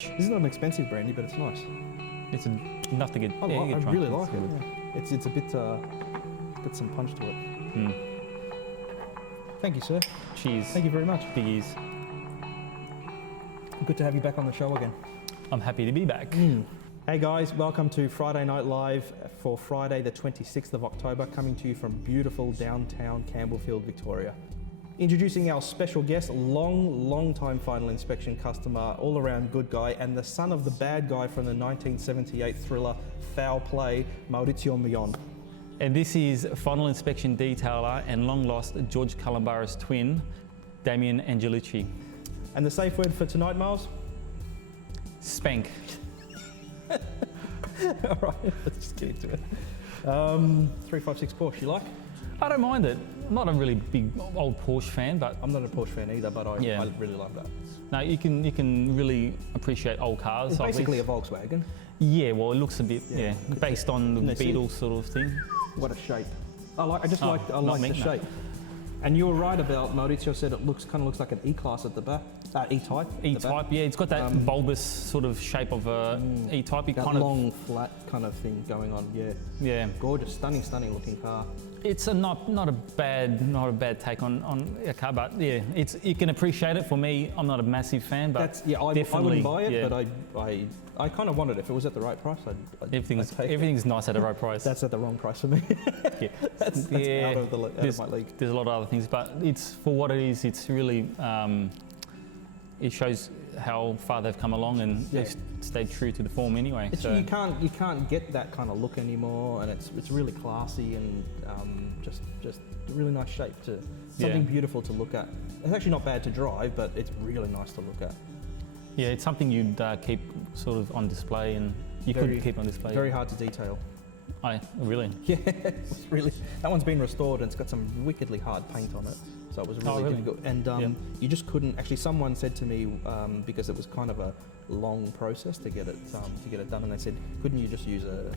This is not an expensive brandy, but it's nice. It's enough to get. I drunk. really like it. Yeah. It's a bit got some punch to it. Thank you, sir. Cheers. Thank you very much. Biggies. Good to have you back on the show again. I'm happy to be back. Hey guys, welcome to Friday Night Live for Friday the 26th of October, coming to you from beautiful downtown Campbellfield, Victoria. Introducing our special guest, long time final inspection customer, all-around good guy, and the son of the bad guy from the 1978 thriller Foul Play, Maurizio. And this is final inspection detailer and long-lost George Calambara's twin, Damian Angelucci. And the safe word for tonight, Miles? Spank. All right, let's just get into it. 356 Porsche, you like? I don't mind it. I'm not a really big old Porsche fan, but I'm not a Porsche fan either, but I really love that. no, you can really appreciate old cars. It's basically a Volkswagen. Yeah, well, it looks a bit based on the see? Beatles sort of thing. What a shape! I like the me, no. shape. And you were right about Maurizio said it kind of looks like an E-Class at the back. E-Type. E-Type, yeah, it's got that bulbous sort of shape of a E-Type. That long, flat kind of thing going on. Yeah. Yeah. Gorgeous, stunning looking car. It's not a bad take on a car, but yeah, you can appreciate it. For me, I'm not a massive fan, but I wouldn't buy it, but I kind of want it if it was at the right price. Everything's nice at the right price. That's at the wrong price for me. Yeah, that's out of my league. There's a lot of other things, but it's for what it is. It's really it shows how far they've come along, and they've stayed true to the form anyway. So you can't get that kind of look anymore, and it's really classy and just a really nice shape to something beautiful to look at. It's actually not bad to drive, but it's really nice to look at. Yeah, it's something you'd keep sort of on display, and you could keep on display. Very hard to detail. Really? Yeah, it's really. That one's been restored and it's got some wickedly hard paint on it, so it was really difficult. And you just couldn't. Actually, someone said to me because it was kind of a long process to get it done, and they said, couldn't you just use a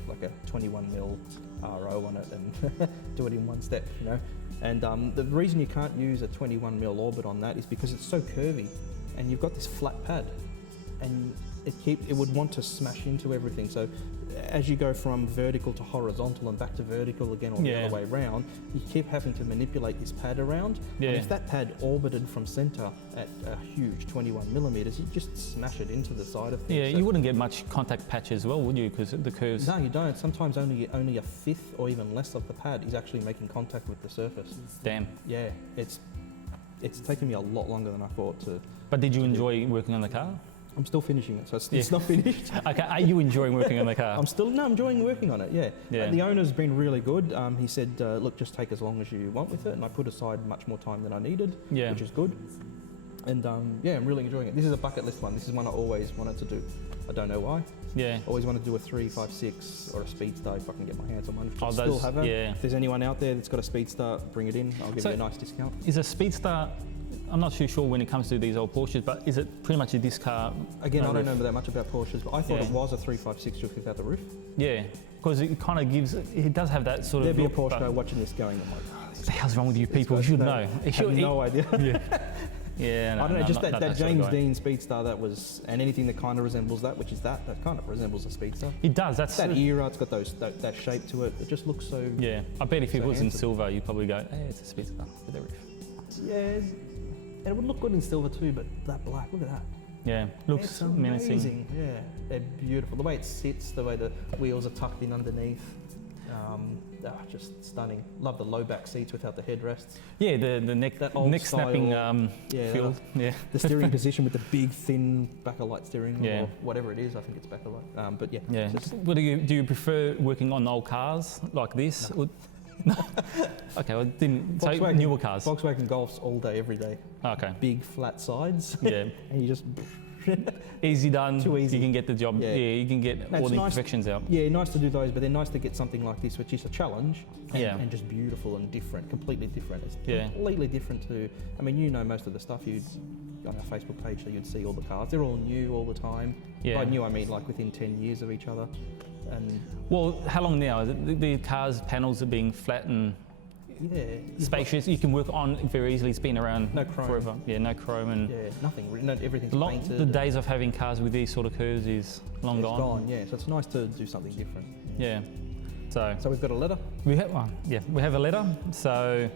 21mm RO on it and do it in one step, you know? And the reason you can't use a 21mm orbit on that is because it's so curvy, and you've got this flat pad, and it would want to smash into everything. So as you go from vertical to horizontal and back to vertical again, or the other way around, you keep having to manipulate this pad around. And if that pad orbited from center at a huge 21mm, you just smash it into the side of things. Yeah, so you wouldn't get much contact patch as well, would you? Because the curves. No, you don't. Sometimes only a fifth or even less of the pad is actually making contact with the surface. Damn. Yeah, it's taken me a lot longer than I thought to. But did you enjoy working on the car? I'm still finishing it, so it's not finished. Okay, are you enjoying working on the car? I'm enjoying working on it, yeah. The owner's been really good. He said, look, just take as long as you want with it, and I put aside much more time than I needed, which is good. And I'm really enjoying it. This is a bucket list one. This is one I always wanted to do. I don't know why. Yeah. Always wanted to do a 356 or a Speedster if I can get my hands on one. I still have them. Yeah. If there's anyone out there that's got a Speedster, bring it in. I'll give you a nice discount. Is a Speedster, I'm not too sure when it comes to these old Porsches, but is it pretty much this car? Again, I don't know that much about Porsches, but I thought it was a 356 just without the roof. Yeah, because it kind of gives, it does have that sort of There'd look. Be a Porsche guy watching this going, I'm like, what the hell's wrong with you people? You should know. I have no idea. Yeah, no, I don't know, just that James sort of Dean Speedster and anything that kind of resembles that, which is that kind of resembles a Speedster. It does, that's that era, it's got that shape to it, it just looks so. Yeah, I bet if it was in silver, you'd probably go, hey, it's a Speedster with a roof. Yeah. And it would look good in silver too, but that black, look at that. Yeah, looks menacing. Amazing. Yeah, they're beautiful. The way it sits, the way the wheels are tucked in underneath, just stunning. Love the low back seats without the headrests. Yeah, the neck snapping feel. Yeah. The steering position with the big thin Bakelite steering or whatever it is. I think it's Bakelite. But yeah. Yeah. What do you prefer working on old cars like this? No. Okay, well, so newer cars. Volkswagen Golfs all day, every day. Okay. Big flat sides. Yeah. And you just. Easy done. Too easy. You can get the job. Yeah, you can get all the imperfections out. Yeah, nice to do those, but then nice to get something like this, which is a challenge and just beautiful and different, completely different. It's completely different to. I mean, you know most of the stuff on our Facebook page, so you'd see all the cars. They're all new all the time. Yeah. By new, I mean like within 10 years of each other. And well, how long now? The cars' panels are being flattened spacious. You can work on very easily. It's been around No chrome. forever. Yeah, no chrome and nothing. Everything's painted. the days of having cars with these sort of curves is long gone. It's gone. Yeah, so it's nice to do something different. Yeah. So we've got a letter. we have a letter. So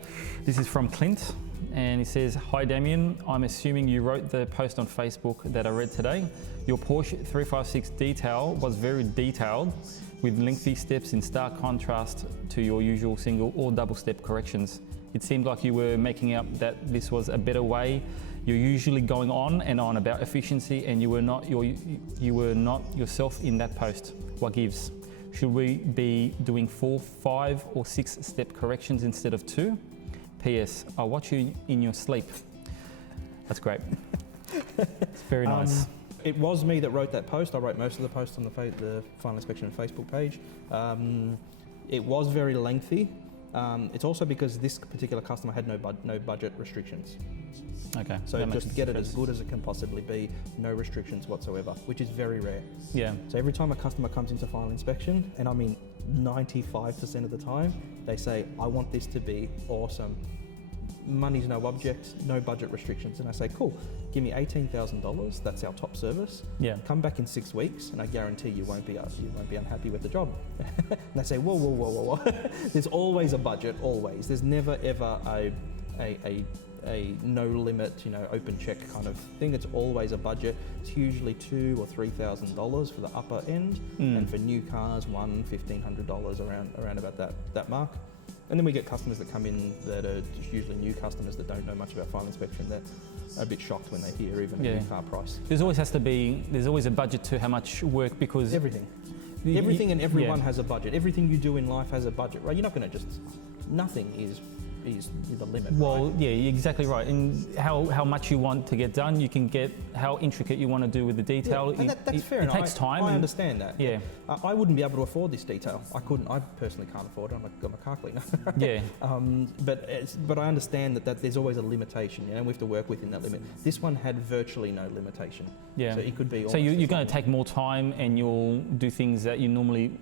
this is from Clint, and he says, "Hi Damian, I'm assuming you wrote the post on Facebook that I read today. Your Porsche 356 detail was very detailed, with lengthy steps in stark contrast to your usual single or double step corrections. It seemed like you were making out that this was a better way. You're usually going on and on about efficiency, and you were not yourself in that post. What gives? Should we be doing 4, 5 or 6 step corrections instead of 2? P.S. I'll watch you in your sleep." That's great. It's very nice. It was me that wrote that post. I wrote most of the posts on the Final Inspection Facebook page. It was very lengthy. It's also because this particular customer had no budget restrictions. Okay. So just get it as good as it can possibly be, no restrictions whatsoever, which is very rare. Yeah. So every time a customer comes into final inspection, and I mean 95% of the time, they say, "I want this to be awesome. Money's no object, no budget restrictions." And I say, "Cool, give me $18,000. That's our top service. Yeah. Come back in 6 weeks, and I guarantee you won't be unhappy with the job." And they say, "Whoa. There's always a budget. Always. There's never ever a no limit, open check kind of thing. It's always a budget. It's usually $2,000 or $3,000 for the upper end, and for new cars, $1,500 around about that mark." And then we get customers that come in that are just usually new customers that don't know much about final inspection, that are a bit shocked when they hear even a new car price. There's always a budget to how much work, because everything and everyone has a budget. Everything you do in life has a budget, right? You're not going to nothing is the limit. Well, right? yeah, you're exactly right. And how much you want to get done, you can get how intricate you want to do with the detail. Yeah, and that's fair. It takes time. I understand that. Yeah. I wouldn't be able to afford this detail. I couldn't. I personally can't afford it. I'm a car cleaner. Yeah. But I understand that there's always a limitation, and we have to work within that limit. This one had virtually no limitation. Yeah. So it could be. So you're going to take more time, and you'll do things that you normally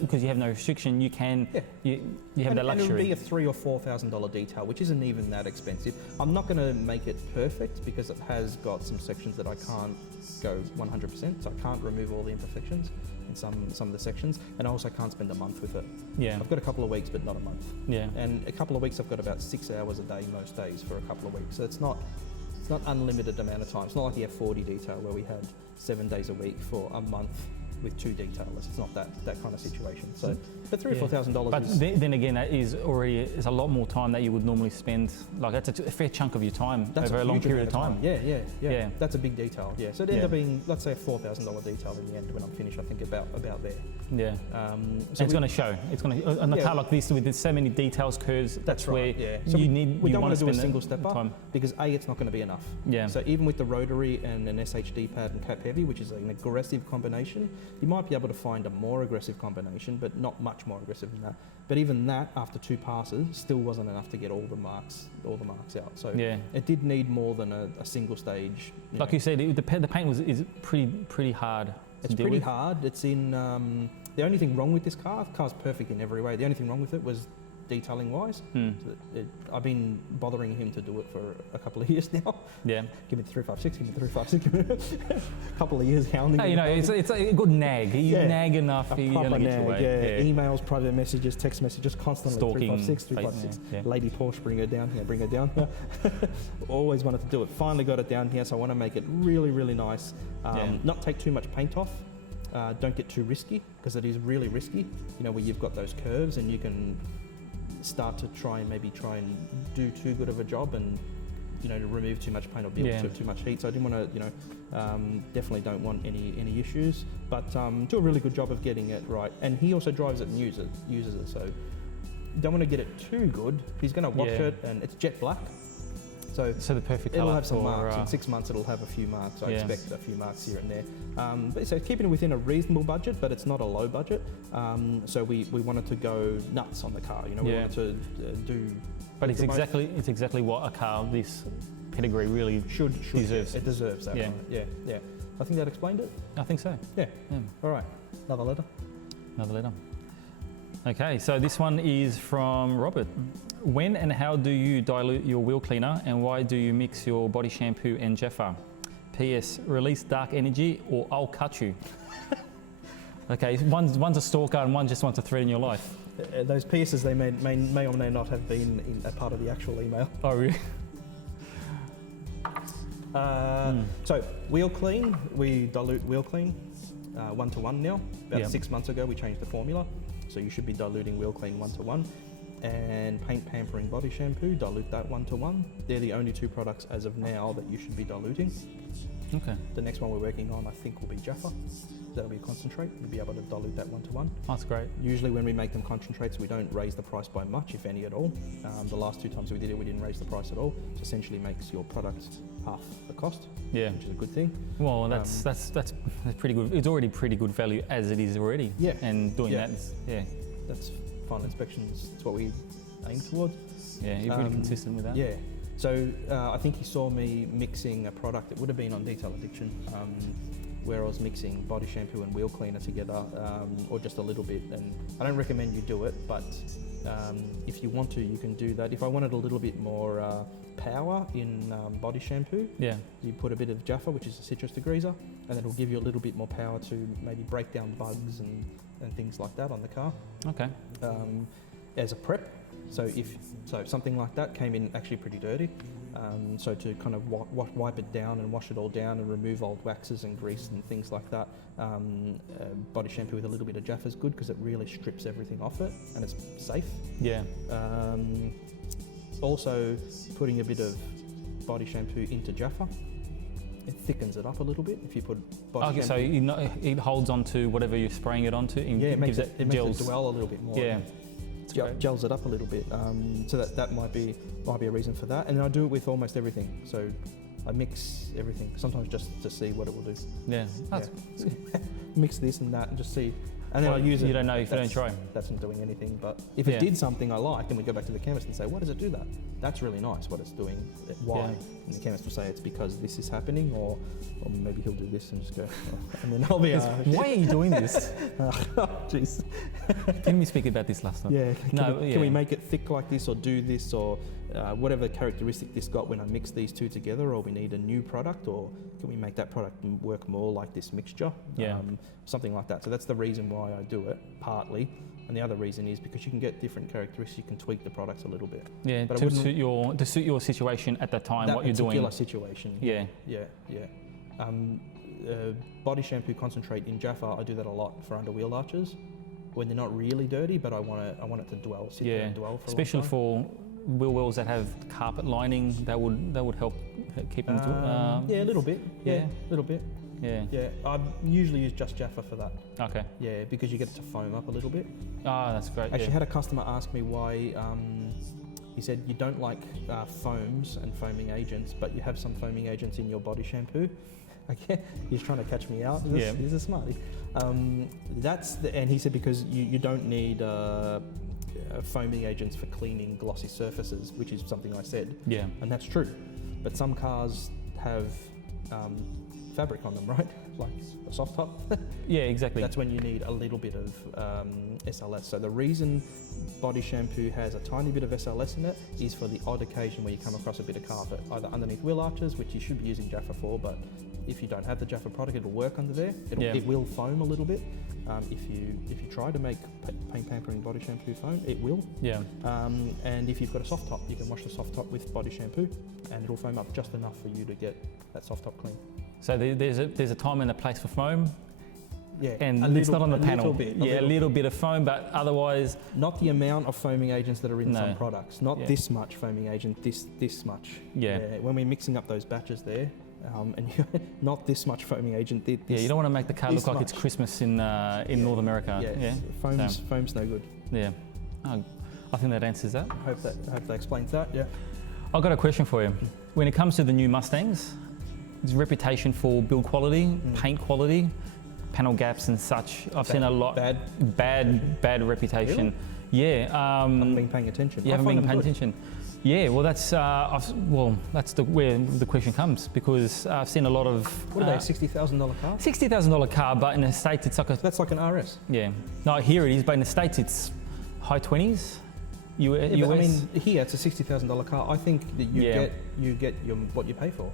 because you have no restriction. You can. Yeah. You have that luxury. And it'll be a $3,000 or $4,000 detail, which isn't even that expensive. I'm not going to make it perfect because it has got some sections that I can't go 100%, so I can't remove all the imperfections in some of the sections, and I also can't spend a month with it. Yeah. I've got a couple of weeks, but not a month. Yeah. And a couple of weeks, I've got about 6 hours a day most days for a couple of weeks. So it's not unlimited amount of time. It's not like the F40 detail where we had 7 days a week for a month with 2 detailers. It's not that kind of situation. So, but $3,000 or $4,000. But then again, that is a lot more time that you would normally spend. Like that's a fair chunk of your time over a long period of time. Yeah. That's a big detail. Yeah. So it ended up being, let's say, a $4,000 detail in the end when I'm finished. I think about there. Yeah. So it's going to show. It's going to on a car like this with so many details, curves. That's right, where So we don't want to do a single step up because it's not going to be enough. Yeah. So even with the rotary and an SHD pad and cap heavy, which is an aggressive combination, you might be able to find a more aggressive combination, but not much more aggressive than that. But even that, after 2 passes, still wasn't enough to get all the marks out. So it did need more than a single stage. Like you said, the paint is pretty hard. It's pretty hard. It's in. The only thing wrong with this car, the car's perfect in every way. The only thing wrong with it was detailing wise. So I've been bothering him to do it for a couple of years now. Yeah. Give me the 356, give me the 356. A couple of years hounding him. It's a good nag. You nag enough, you're going to get your way. Emails, private messages, text messages, constantly. Stalking. 356. Lady Porsche, bring her down here. Always wanted to do it. Finally got it down here, so I want to make it really, really nice. Not take too much paint off. Don't get too risky, because it is really risky. Where you've got those curves and you can start to try and do too good of a job and to remove too much paint or build too much heat. So I didn't want to definitely don't want any issues, but do a really good job of getting it right. And he also drives it and uses it, so don't want to get it too good. He's going to wash it, and it's jet black. So the perfect colour. It'll have some marks. In 6 months, it'll have a few marks. I expect a few marks here and there. But so keeping it within a reasonable budget, but it's not a low budget. So we wanted to go nuts on the car. We wanted to do. But it's exactly what a car this pedigree really should deserves. It deserves that. Yeah. Right? Yeah. I think that explained it. I think so. Yeah. All right. Another letter. Okay, so this one is from Robert. When and how do you dilute your wheel cleaner, and why do you mix your body shampoo and Jaffa? PS, release dark energy or I'll cut you. Okay, one's a stalker and one just wants a threat in your life. Those PSs, they may or may not have been in a part of the actual email. Oh, really? So wheel clean, we dilute wheel clean 1-to-1 now. About 6 months ago we changed the formula, so you should be diluting wheel clean 1-to-1. And paint pampering body shampoo, dilute that 1-to-1. They're the only 2 products as of now that you should be diluting. Okay. The next one we're working on I think will be Jaffa. That'll be a concentrate. We'll be able to dilute that 1-to-1. That's great. Usually when we make them concentrates, we don't raise the price by much, if any at all. The last 2 times we did it, we didn't raise the price at all. It essentially makes your product half the cost, Yeah. which is a good thing. Well, that's pretty good. It's already pretty good value as it is already. Yeah. And doing that, That's final inspections. It's what we aim towards. Yeah, you're really consistent with that. Yeah. So I think he saw me mixing a product. It would have been on Detail Addiction, where I was mixing body shampoo and wheel cleaner together, or just a little bit. And I don't recommend you do it, but if you want to, you can do that. If I wanted a little bit more power in body shampoo, you put a bit of Jaffa, which is a citrus degreaser, and then it'll give you a little bit more power to maybe break down bugs and things like that on the car. Okay. As a prep. So if something like that came in actually pretty dirty, so to kind of wipe it down and wash it all down and remove old waxes and grease and things like that, body shampoo with a little bit of Jaffa is good because it really strips everything off it and it's safe. Yeah. Also, putting a bit of body shampoo into Jaffa, it thickens it up a little bit. If you put body shampoo, so it holds onto whatever you're spraying it onto, and it makes gives it gels. dwell a little bit more. Yeah. Gels it up a little bit, so that might be a reason for that. And I do it with almost everything. So I mix everything, sometimes just to see what it will do. Yeah. Mix this and that and just see. And then I use it. You don't know if you don't try. That's not doing anything. But if it did something I like, and we go back to the chemist and say, why does it do that? That's really nice what it's doing. Why? Yeah. And the chemist will say it's because this is happening, or maybe he'll do this and just go, and then I'll be why are you doing this? Jeez. Didn't we speak about this last time? Yeah. Can we make it thick like this, or do this, or whatever characteristic this got when I mix these 2 together, or we need a new product, or can we make that product work more like this mixture? Yeah. Something like that. So that's the reason why I do it, partly. And the other reason is because you can get different characteristics, you can tweak the products a little bit. Yeah, but to suit your situation at the time, what you're doing. That particular situation. Yeah. Body shampoo concentrate in Jaffa, I do that a lot for under wheel arches when they're not really dirty, but I want it to dwell, sit there and dwell for especially a long time. For wheel wells that have carpet lining, that would help keep them. Yeah, a little bit. Yeah, a little bit. Yeah. Yeah, I usually use just Jaffa for that. Okay. Yeah, because you get it to foam up a little bit. Ah, that's great. Actually, had a customer ask me why. He said you don't like foams and foaming agents, but you have some foaming agents in your body shampoo. Okay, he's trying to catch me out. He's a smarty. And he said because you don't need foaming agents for cleaning glossy surfaces, which is something I said. Yeah. And that's true. But some cars have fabric on them, right? Like a soft top. Yeah, exactly. That's when you need a little bit of SLS. So the reason body shampoo has a tiny bit of SLS in it is for the odd occasion where you come across a bit of carpet, either underneath wheel arches, which you should be using Jaffa for, but if you don't have the Jaffa product, it'll work under there. It will foam a little bit. If you try to make paint pampering body shampoo foam, it will. Yeah. And if you've got a soft top, you can wash the soft top with body shampoo, and it'll foam up just enough for you to get that soft top clean. So there's a time and a place for foam. Yeah, and it's not on the panel. A little bit of foam, but otherwise not the amount of foaming agents that are in some products. Not this much foaming agent. This much. Yeah. When we're mixing up those batches there. And not this much foaming agent. You don't want to make the car look like it's Christmas in North America. Yeah. Foam's no good. Yeah. I think that answers that. I hope that explains that. Yeah. I've got a question for you. When it comes to the new Mustangs, there's a reputation for build quality, paint quality, panel gaps and such. I've seen a lot bad reputation. Really? Yeah. I haven't been paying attention. You haven't been paying attention. Yeah, well, that's where the question comes, because I've seen a lot of. What are they? $60,000 car? $60,000 car, but in the States it's like that's like an RS. Yeah, no, here it is, but in the States it's high 20s. US. But I mean, here it's a $60,000 car. I think that you get what you pay for.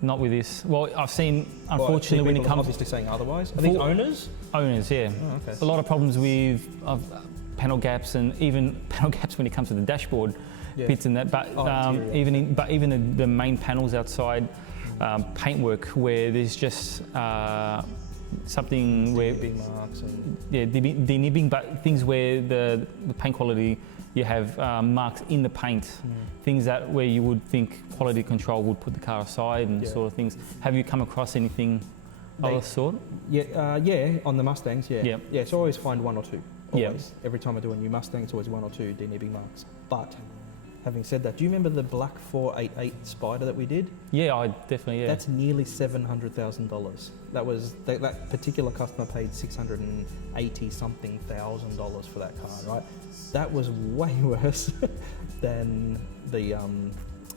Not with this. Well, I've seen, unfortunately, when it comes... Obviously saying otherwise. Are these owners? Owners, yeah. Oh, okay. A lot of problems with panel gaps, and even panel gaps when it comes to the dashboard bits and that. But even the main panels outside, paintwork, where there's just something where... Denibbing marks and... Yeah, denibbing, but things where the paint quality, you have marks in the paint, things that where you would think quality control would put the car aside and sort of things. Have you come across anything of the sort? Yeah, on the Mustangs, yeah. Yeah, so I always find one or two, always. Yeah. Every time I do a new Mustang, it's always one or two denibbing marks. But having said that, do you remember the black 488 Spider that we did? Yeah, I definitely, yeah. That's nearly $700,000. That particular customer paid $680 something thousand for that car, right? That was way worse than the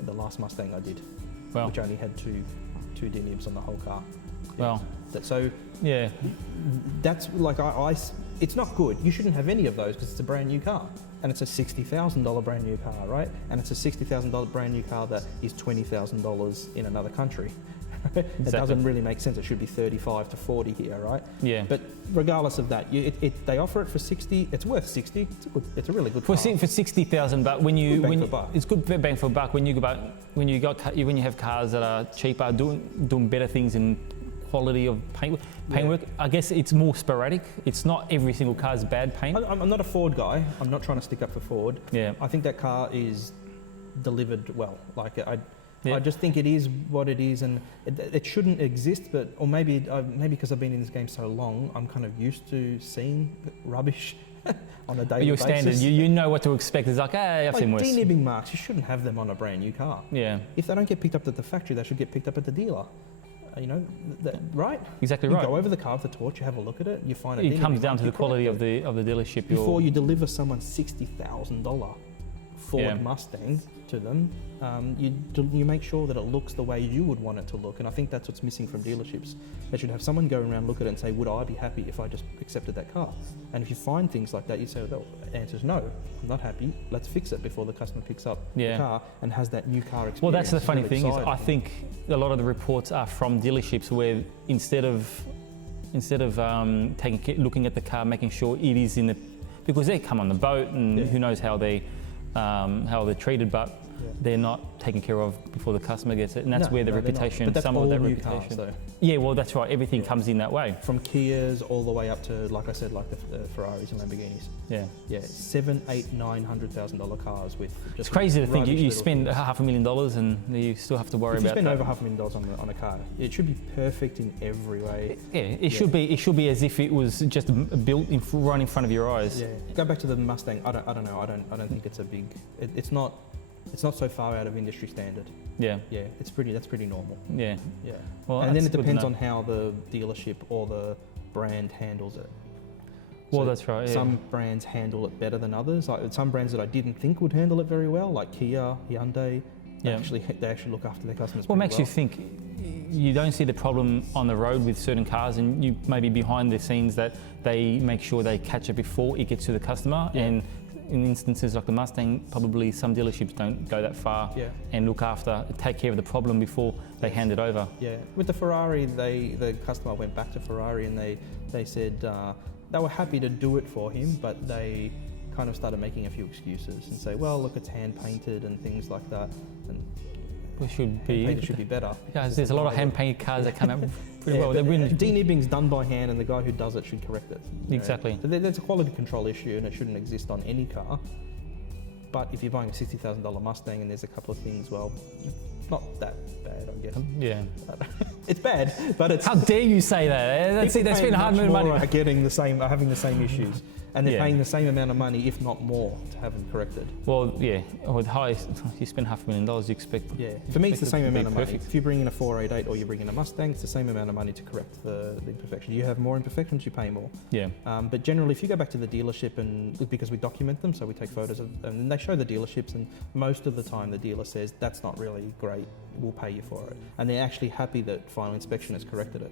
last Mustang I did, which only had two denibs on the whole car. Well, so yeah, that's like it's not good. You shouldn't have any of those because it's a brand new car. And it's a $60,000 brand new car, right? And it's a $60,000 brand new car that is $20,000 in another country. It doesn't really make sense. It should be 35 to 40 here, right? Yeah. But regardless of that, they offer it for 60. It's worth 60. It's a really good car. For 60,000, but when it's good bang for buck. When you have cars that are cheaper, doing better things in quality of paintwork. I guess it's more sporadic. It's not every single car's bad paint. I'm not a Ford guy. I'm not trying to stick up for Ford. Yeah. I think that car is delivered well. Like I just think it is what it is, and it shouldn't exist. Or maybe because I've been in this game so long, I'm kind of used to seeing rubbish on a daily basis. Your standard, you know what to expect. It's like, hey, I've seen worse. Denibbing marks, you shouldn't have them on a brand new car. Yeah. If they don't get picked up at the factory, they should get picked up at the dealer. Right? Exactly you right. Go over the car with the torch, you have a look at it, you find it comes down to the quality of the dealership. Before you deliver someone $60,000 Ford Mustang to them, you make sure that it looks the way you would want it to look. And I think that's what's missing from dealerships. They should have someone go around, look at it and say, would I be happy if I just accepted that car? And if you find things like that, you say, well, the answer's no, I'm not happy. Let's fix it before the customer picks up the car and has that new car experience. Well, that's the funny really thing is I think a lot of the reports are from dealerships where instead of looking at the car, making sure it is in the, because they come on the boat and who knows how they're treated, but they're not taken care of before the customer gets it, and that's where the reputation, some of that new reputation. Cars, though. Yeah, well, that's right. Everything comes in that way. From Kias all the way up to, like I said, like the Ferraris and Lamborghinis. Yeah, $700,000, $800,000, $900,000 cars with. Just it's crazy to think you spend $500,000 and you still have to worry about. If you spend over $500,000 on a car, it should be perfect in every way. Yeah, it should be. It should be as if it was just built right in front of your eyes. Yeah. Go back to the Mustang. I don't know. I don't think it's a big. It's not so far out of industry standard. Yeah. Yeah, that's pretty normal. Yeah. Yeah. Well, and then it depends on how the dealership or the brand handles it. Well, that's right. Yeah. Some brands handle it better than others. Like some brands that I didn't think would handle it very well, like Kia, Hyundai, they actually look after their customers. What makes you think you don't see the problem on the road with certain cars, and you maybe behind the scenes that they make sure they catch it before it gets to the customer, and in instances like the Mustang, probably some dealerships don't go that far and take care of the problem before they hand it over. Yeah, with the Ferrari, the customer went back to Ferrari and they said they were happy to do it for him, but they kind of started making a few excuses and say, well, look, it's hand painted and things like that. And it should be better. Yeah, there's a lot of hand painted cars that come out pretty well. Denibbing's done by hand, and the guy who does it should correct it. Exactly. So there's a quality control issue, and it shouldn't exist on any car. But if you're buying a $60,000 Mustang and there's a couple of things, well, not that bad, I guess. Yeah. It's bad, but it's. How dare you say that? They spend hard money. Are having the same issues. And they're paying the same amount of money, if not more, to have them corrected. Well, yeah, with you spend $500,000, you expect. Yeah, for me, it's the same amount of money. If you bring in a 488 or you bring in a Mustang, it's the same amount of money to correct the imperfection. You have more imperfections, you pay more. Yeah. But generally, if you go back to the dealership, and because we document them, so we take photos of, and they show the dealerships, and most of the time the dealer says, that's not really great, we'll pay you for it. And they're actually happy that final inspection has corrected it,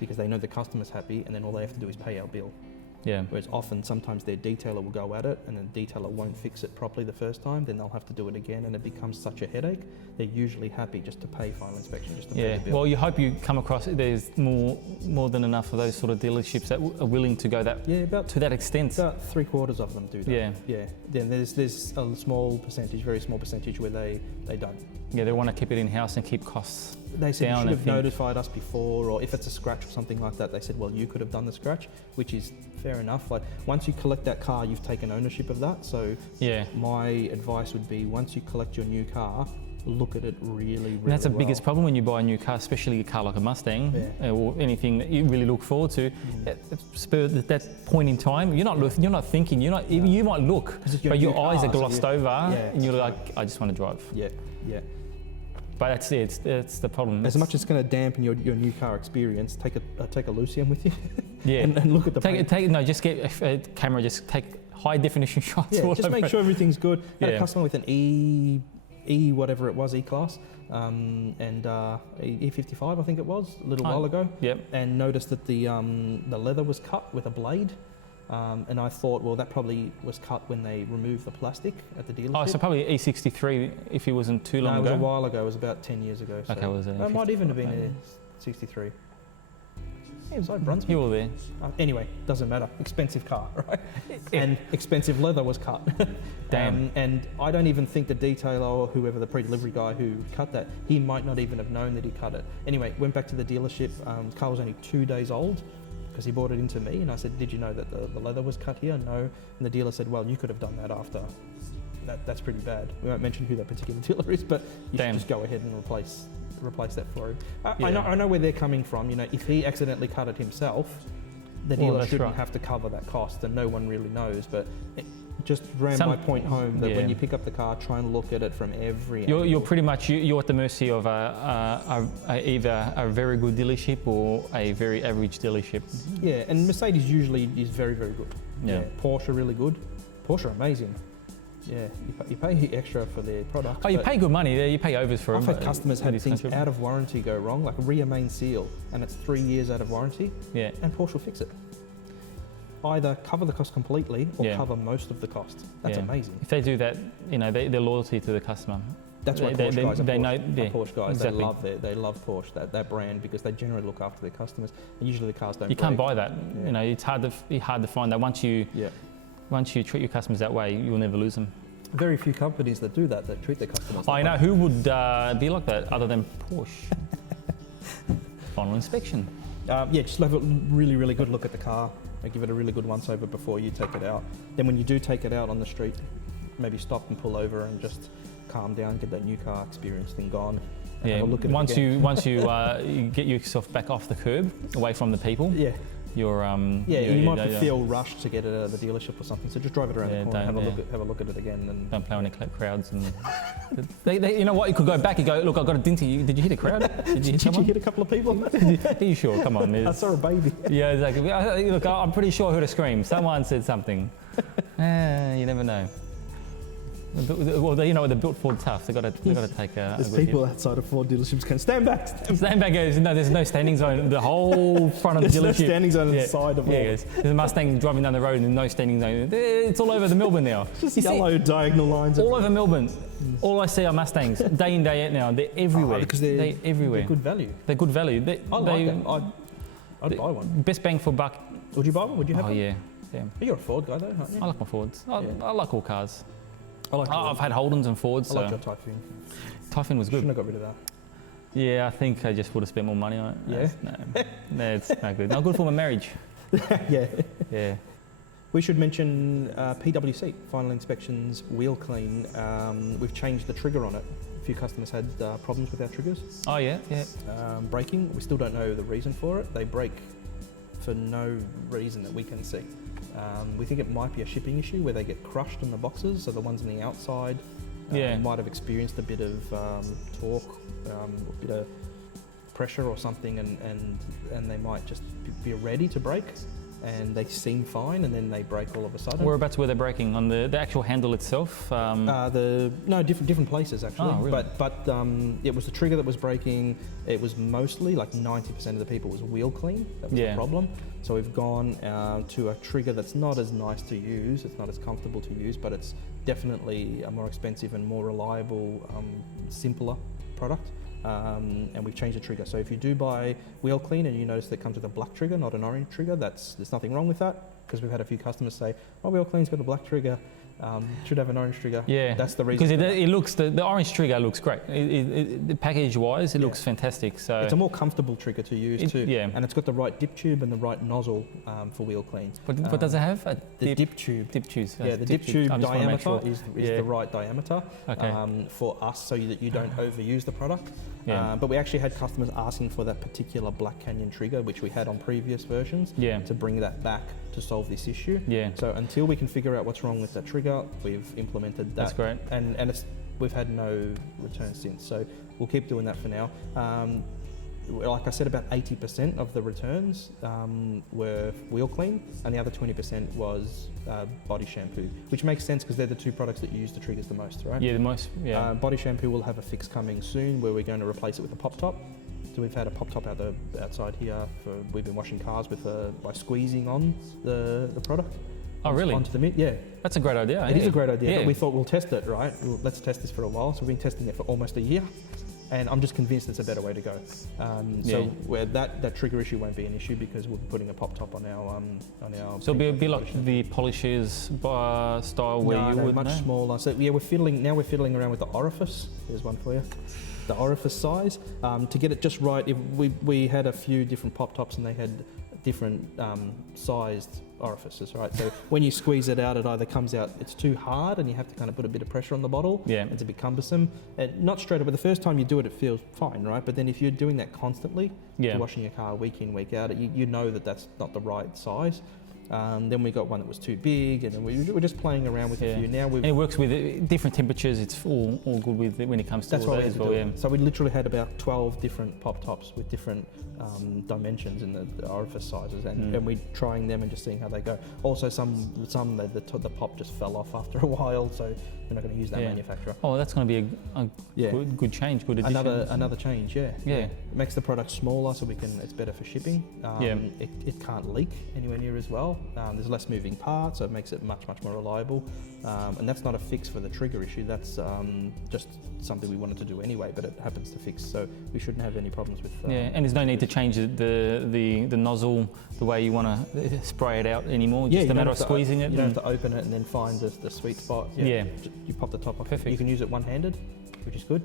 because they know the customer's happy, and then all they have to do is pay our bill. Yeah. Whereas often, sometimes their detailer will go at it and the detailer won't fix it properly the first time, then they'll have to do it again and it becomes such a headache. They're usually happy just to pay final inspection, just to pay the bill. Well, you hope you come across, there's more than enough of those sort of dealerships that are willing to go to that extent. About 3/4 of them do that. Yeah. Yeah. Then there's a small percentage, very small percentage, where they don't. Yeah, they want to keep it in-house and keep costs They said down. you should have notified us before, or if it's a scratch or something like that, they said, well, you could have done the scratch, which is fair enough. Like, once you collect that car, you've taken ownership of that. So my advice would be, once you collect your new car, look at it really and that's the well. biggest problem when you buy a new car, especially a car like a Mustang or anything that you really look forward to. At that point in time, you're not thinking, you might look, but your eyes are glossed over, and you're like, I just want to drive. Yeah. But that's it. It's the problem. As much as it's going to dampen your new car experience, take a Lucian with you. and look at the paint. Just get a camera. Just take high definition shots. Yeah, just make sure everything's good. I had a customer with an E whatever it was, E-Class, and E55 I think it was, a little while ago. Yep. And noticed that the leather was cut with a blade. And I thought, well, that probably was cut when they removed the plastic at the dealership. Oh, so probably E63 if it wasn't too long ago? No, it was a while ago. It was about 10 years ago. So okay, was it? It might even have been a 63. Yeah, it was like Brunswick. You were there. Anyway, doesn't matter. Expensive car, right? And expensive leather was cut. Damn. And I don't even think the detailer or whoever, the pre-delivery guy who cut that, he might not even have known that he cut it. Anyway, went back to the dealership. The car was only 2 days old, because he brought it into me, and I said, did you know that the leather was cut here? No. And the dealer said, well, you could have done that after. That's pretty bad. We won't mention who that particular dealer is, but you should just go ahead and replace that for him. I know where they're coming from. If he accidentally cut it himself, the dealer shouldn't have to cover that cost, and no one really knows. But it just ran my point home that when you pick up the car, try and look at it from every angle. You're pretty much you're at the mercy of either a very good dealership or a very average dealership. Yeah, and Mercedes usually is very, very good. Yeah. Porsche really good. Porsche amazing. Yeah, you pay extra for their product. Oh, you pay good money there. You pay overs for them. I've had customers have things out of warranty go wrong, like a rear main seal, and it's 3 years out of warranty. Yeah. And Porsche will fix it. Either cover the cost completely or cover most of the cost. That's amazing. If they do that, they're loyalty to the customer. That's why Porsche guys are Porsche guys. Exactly. They love Porsche, that brand, because they generally look after their customers, and usually the cars don't. You can't buy that. Yeah. It's hard to find that. Once you treat your customers that way, you'll never lose them. Very few companies that do that treat their customers. I know who would be like that other than Porsche. Final inspection. Just have a really, really good look at the car. Give it a really good once over before you take it out. Then when you do take it out on the street, maybe stop and pull over and just calm down, get that new car experience thing gone. Yeah. Look at once you get yourself back off the curb, away from the people. Yeah. You're you might feel rushed to get it out of the dealership or something. So just drive it around the corner, have a look at it again, and don't play on any crowds. And they, you know what? You could go back and go, look, I got a dinty. Did you hit a crowd? Did you hit a couple of people? Are you sure? Come on. I saw a baby. Yeah, exactly. Look, I'm pretty sure I heard a scream. Someone said something. You never know. Well, they're built Ford tough. They've got to take a. There's people outside of Ford dealerships can stand back. Stand back. There's no standing zone. The whole front of the dealership. There's no standing zone on the side of all. Yeah, there's a Mustang driving down the road and no standing zone. It's all over the Melbourne now. Just yellow diagonal lines. All over Melbourne. All I see are Mustangs, day in, day out now. They're everywhere. Because they're everywhere. They're good value. They're good value. I like them. I'd buy one. Best bang for buck. Would you buy one? Would you have one? Oh yeah. Damn. But you're a Ford guy though, aren't you? I like my Fords. I like all cars. I've had Holdens and Fords. I like your Typhoon. Typhoon was good. Shouldn't have got rid of that. Yeah, I think I just would have spent more money on it. Yeah? No, it's not good. Not good for my marriage. Yeah. We should mention PwC, final inspections, wheel clean. We've changed the trigger on it. A few customers had problems with our triggers. Oh yeah. Braking, we still don't know the reason for it. They brake for no reason that we can see. We think it might be a shipping issue where they get crushed in the boxes, so the ones on the outside might have experienced a bit of torque, a bit of pressure or something, and they might just be ready to brake. and they seem fine, and then they break all of a sudden. Whereabouts were they breaking? On the actual handle itself? Different places actually. Oh, really? But it was the trigger that was breaking. It was mostly like 90% of the people was wheel clean. That was the problem. So we've gone to a trigger that's not as nice to use. It's not as comfortable to use, but it's definitely a more expensive and more reliable, simpler product. And we've changed the trigger. So if you do buy wheel clean and you notice that it comes with a black trigger, not an orange trigger, there's nothing wrong with that, because we've had a few customers say, "Oh, wheel clean's got a black trigger, should have an orange trigger." Yeah, that's the reason. Because it looks the orange trigger looks great. The package-wise, it looks fantastic. So it's a more comfortable trigger to use too. Yeah, and it's got the right dip tube and the right nozzle for wheel clean. What does it have? The dip tube. Dip tubes. Yeah, the dip tube diameter is the right diameter for us, so that you don't overuse the product. Yeah. But we actually had customers asking for that particular Black Canyon trigger, which we had on previous versions, to bring that back to solve this issue. Yeah. So until we can figure out what's wrong with that trigger, we've implemented that. That's great. And we've had no returns since. So we'll keep doing that for now. Like I said, about 80% of the returns were wheel clean, and the other 20% was body shampoo, which makes sense because they're the two products that use the triggers the most, right? Yeah, the most. Yeah. Body shampoo will have a fix coming soon where we're going to replace it with a pop top. So we've had a pop top outside here. We've been washing cars with by squeezing on the product. Oh, really? Onto the mitt, yeah. That's a great idea. It is a great idea, but we thought we'll test it, right? Let's test this for a while. So we've been testing it for almost a year. And I'm just convinced it's a better way to go. So where that trigger issue won't be an issue because we'll be putting a pop top on our. So it'll be like the polishers style where you would much smaller. So yeah, we're fiddling around with the orifice. Here's one for you. The orifice size to get it just right. If we had a few different pop tops and they had different sized orifices, right? So when you squeeze it out, it either comes out, it's too hard and you have to kind of put a bit of pressure on the bottle. Yeah. It's a bit cumbersome. Not straight away, but the first time you do it, it feels fine, right? But then if you're doing that constantly, you're washing your car week in, week out, you know that that's not the right size. Then we got one that was too big, and then we're just playing around with a few. Now and it works with different temperatures. It's all good with when it comes to that's all what that we as well. Yeah. So we literally had about 12 different pop tops with different dimensions in the orifice sizes, and we're trying them and just seeing how they go. Also, some the pop just fell off after a while, so we're not going to use that manufacturer. Oh, that's going to be a good change, good addition. Another change, yeah. It makes the product smaller, so it's better for shipping. It can't leak anywhere near as well. There's less moving parts, so it makes it much more reliable. And that's not a fix for the trigger issue. That's just something we wanted to do anyway, but it happens to fix, so we shouldn't have any problems with. And there's no need to change the nozzle the way you want to spray it out anymore. Just a matter of squeezing it. You don't have to open it and then find the sweet spot. You pop the top off. Perfect. You can use it one-handed, which is good.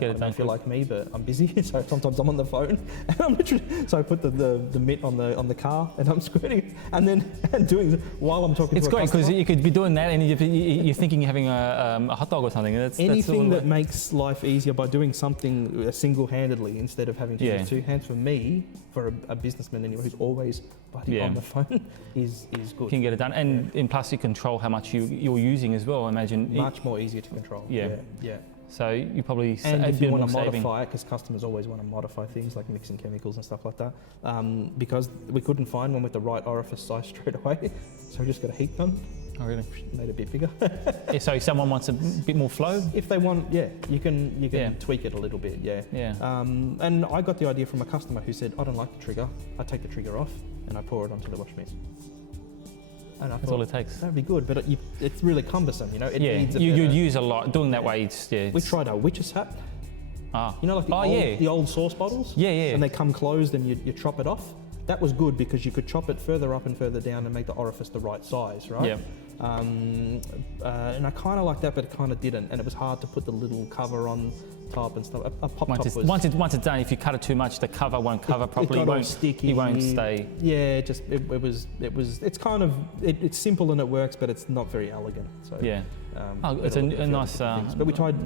Get it done. I feel like me, but I'm busy, so sometimes I'm on the phone, and I'm literally so I put the mitt on the car, and I'm squirting, and then doing it while I'm talking. It's to a great because customer. you could be doing that, and you're thinking you're having a hot dog or something. Anything that makes life easier by doing something single-handedly instead of having to use two hands. For me, for a businessman anyway, who's always on the phone, is good. You can get it done, and plus you control how much you're using as well. I imagine much more easier to control. Yeah. So you probably and if you want to modify it, because customers always want to modify things like mixing chemicals and stuff like that, because we couldn't find one with the right orifice size straight away, so we just got a heat gun. Oh really? Made it a bit bigger. So if someone wants a bit more flow, if they want, you can tweak it a little bit. And I got the idea from a customer who said, I don't like the trigger. I take the trigger off and I pour it onto the wash mitt. And I that's thought, all it takes. That'd be good, but it's really cumbersome, It needs you'd use a lot doing that way. We tried our witch's hat. You know, like the old sauce bottles. And they come closed, and you chop it off. That was good because you could chop it further up and further down and make the orifice the right size, right? Yeah. And I kind of like that, but it kind of didn't, and it was hard to put the little cover on top and stuff. A pop top was once it's done. If you cut it too much, the cover won't cover properly. It got all sticky. It won't stay. Yeah, it's kind of it's simple and it works, but it's not very elegant. So it's a nice. But we tried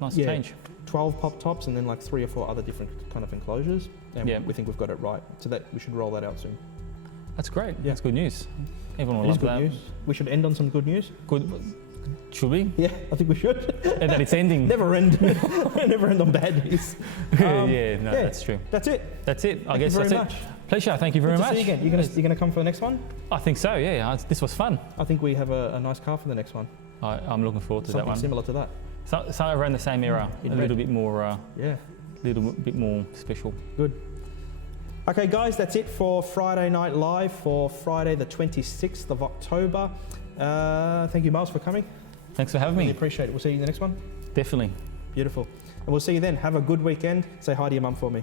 nice change. 12 pop tops and then like 3 or 4 other different kind of enclosures, and we think we've got it right. So that we should roll that out soon. That's great. Yeah. That's good news. Everyone will love that. News. We should end on some good news. Good. Should we? Yeah, I think we should. And that it's ending. Never end on bad news. That's true. That's it. I guess that's it. Pleasure. Thank you very Good to much. see you again. You're gonna come for the next one? I think so. Yeah. This was fun. I think we have a nice car for the next one. I'm looking forward to that Something one. similar to that. So around the same era, a little bit more. Yeah. Little bit more special. Good. Okay, guys, that's it for Friday Night Live for Friday the 26th of October. Thank you, Miles, for coming. Thanks for having Really me. appreciate it. We'll see you in the next one. Definitely. Beautiful. And we'll see you then. Have a good weekend. Say hi to your mum for me.